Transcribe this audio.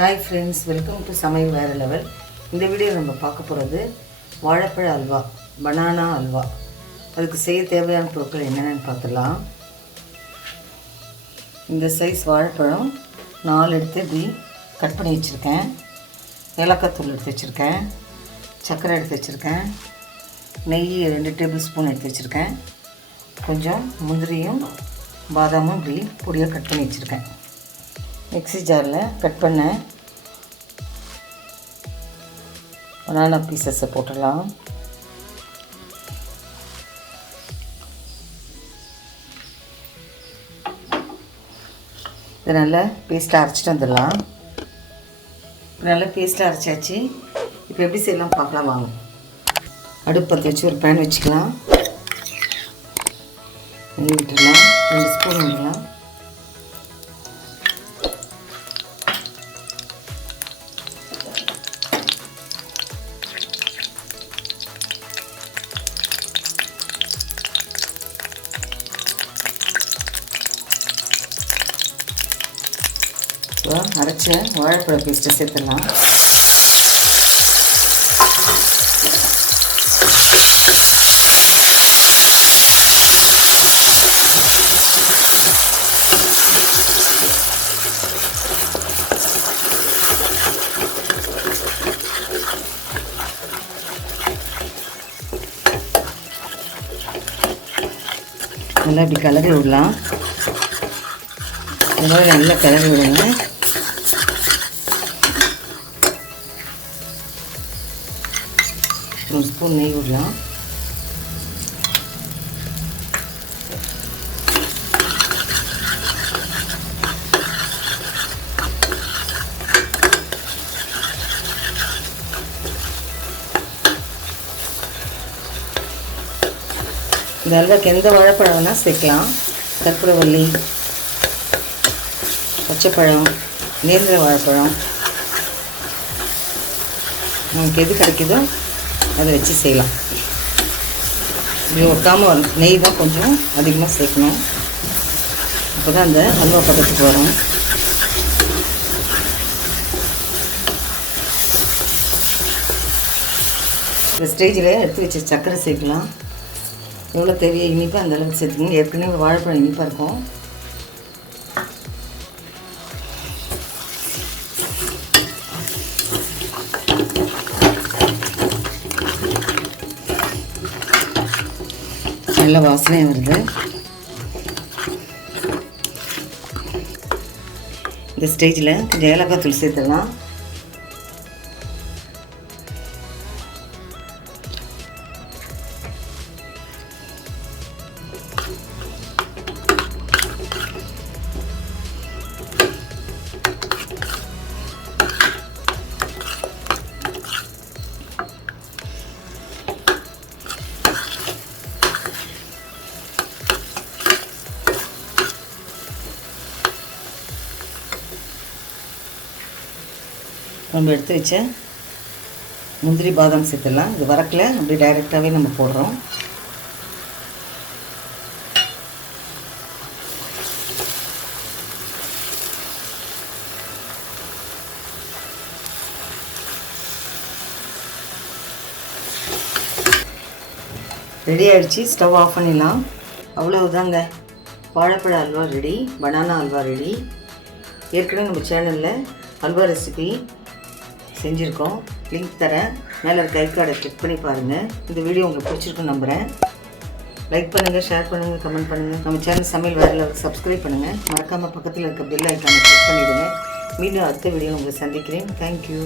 Hi friends, welcome to Samayal Vera Level. இந்த video நம்ம பார்க்க போகிறது வாழைப்பழ அல்வா, பனானா அல்வா. அதுக்கு செய்ய தேவையான பொருட்கள் என்னென்னு பார்த்துடலாம். இந்த சைஸ் வாழைப்பழம் 4 எடுத்து இப்படி கட் பண்ணி வச்சுருக்கேன். ஏலக்காய் தூள் எடுத்து வச்சுருக்கேன். சர்க்கரை எடுத்து வச்சுருக்கேன். நெய் 2 டேபிள் ஸ்பூன் எடுத்து வச்சுருக்கேன். கொஞ்சம் முந்திரியும் பாதாமும் இப்படி பொடியாக கட் பண்ணி வச்சுருக்கேன். மிக்ஸி ஜாரில் கட் பண்ண பனானா பீசஸை போட்டுடலாம். இது நல்லா பேஸ்ட்டாக அரைச்சிட்டு வந்துடலாம். நல்லா பேஸ்ட்டாக அரைச்சாச்சு. இப்போ எப்படி செய்யலாம் பார்க்கலாம் வாங்க. அடுப்பு பற்ற வச்சு ஒரு பேன் வச்சுக்கலாம். நெய் விட்டுடலாம். 2 ஸ்பூன் விடலாம். அரைச்ச வாழைப்பழ பேஸ்ட்டை சேர்த்துடலாம். நல்லா இப்படி கிளறி விடலாம். இந்த மாதிரி நல்லா கிளறி விடுங்க. ஒரு ஸ்பூன் நெய் விடலாம். இந்த அல்வாக்கு எந்த வாழைப்பழம் வேணால் சேர்க்கலாம். கற்பூரவள்ளி, பச்சைப்பழம், நேந்திர வாழைப்பழம், நமக்கு எது கிடைக்குதோ அதை வச்சு செய்யலாம். இப்படி ஒட்டாமல் நெய் தான் கொஞ்சம் அதிகமாக சேர்க்கணும். அப்போ தான் அந்த அல்வா பக்கத்துக்கு வரும். இந்த ஸ்டேஜில் எடுத்து வச்ச சர்க்கரை சேர்க்கலாம். எவ்வளோ தேவையோ இனிப்பு அந்த அளவுக்கு சேர்த்துக்கணும். ஏற்கனவே வாழைப்பழம் இனிப்பாக இருக்கும். நல்ல வாசனை வருது. இந்த ஸ்டேஜில் கொஞ்சம் ஏலக்காய் தூள் சேர்த்துடலாம். நம்ம எடுத்து வச்ச முந்திரி பாதாம் சேர்த்துடலாம். இது வரக்கில் அப்படி டைரெக்டாகவே நம்ம போடுறோம். ரெடி ஆகிடுச்சு. ஸ்டவ் ஆஃப் பண்ணிடலாம். அவ்வளவுதாங்க, வாழைப்பழ halwa ready, banana halwa ready. ஏற்கனவே நம்ம சேனலில் அல்வா ரெசிபி செஞ்சுருக்கோம். லிங்க் தரேன். மேலே இருக்க ஐகார்டை கிளிக் பண்ணி பாருங்கள். இந்த வீடியோ உங்களுக்கு பிடிச்சிருக்குன்னு நம்புகிறேன். லைக் பண்ணுங்கள், ஷேர் பண்ணுங்கள், கமெண்ட் பண்ணுங்கள். நம்ம சேனல் சமையல் வேற லெவலுக்கு சப்ஸ்கிரைப் பண்ணுங்கள். மறக்காமல் பக்கத்தில் இருக்க பெல் ஐக்கானை கிளிக் பண்ணிவிடுங்க. மீண்டும் அடுத்த வீடியோ உங்களை சந்திக்கிறேன். தேங்க்யூ.